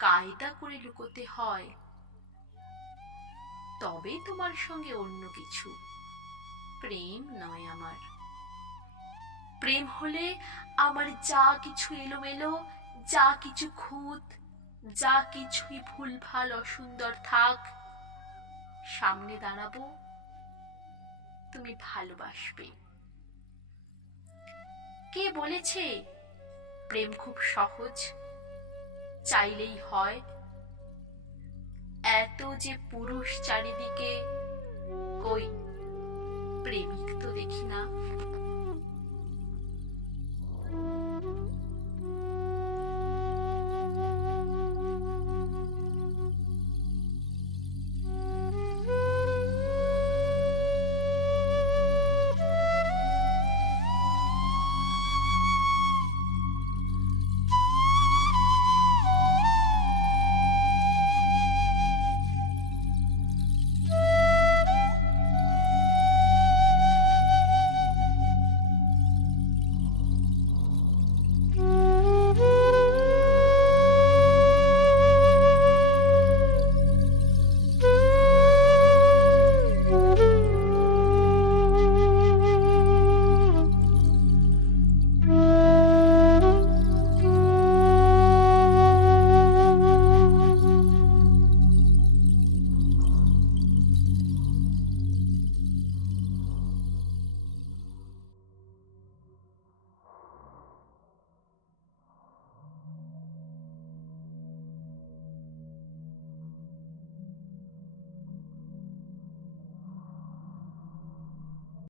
কায়দা করে লুকোতে হয়। তবে তোমার সঙ্গে অন্য কিছু। প্রেম নয় আমার। প্রেম হলে আমার যা কিছু এলোমেলো, যা কিছু খুঁত, যা কিছুই ভুলভাল অসুন্দর থাক, সামনে দাঁড়াবো, তুমি ভালোবাসবে। কে বলেছে? প্রেম খুব সহজ। চাইলেই হয়। এত যে পুরুষ চারিদিকে কই প্রেমিক তো দেখি না।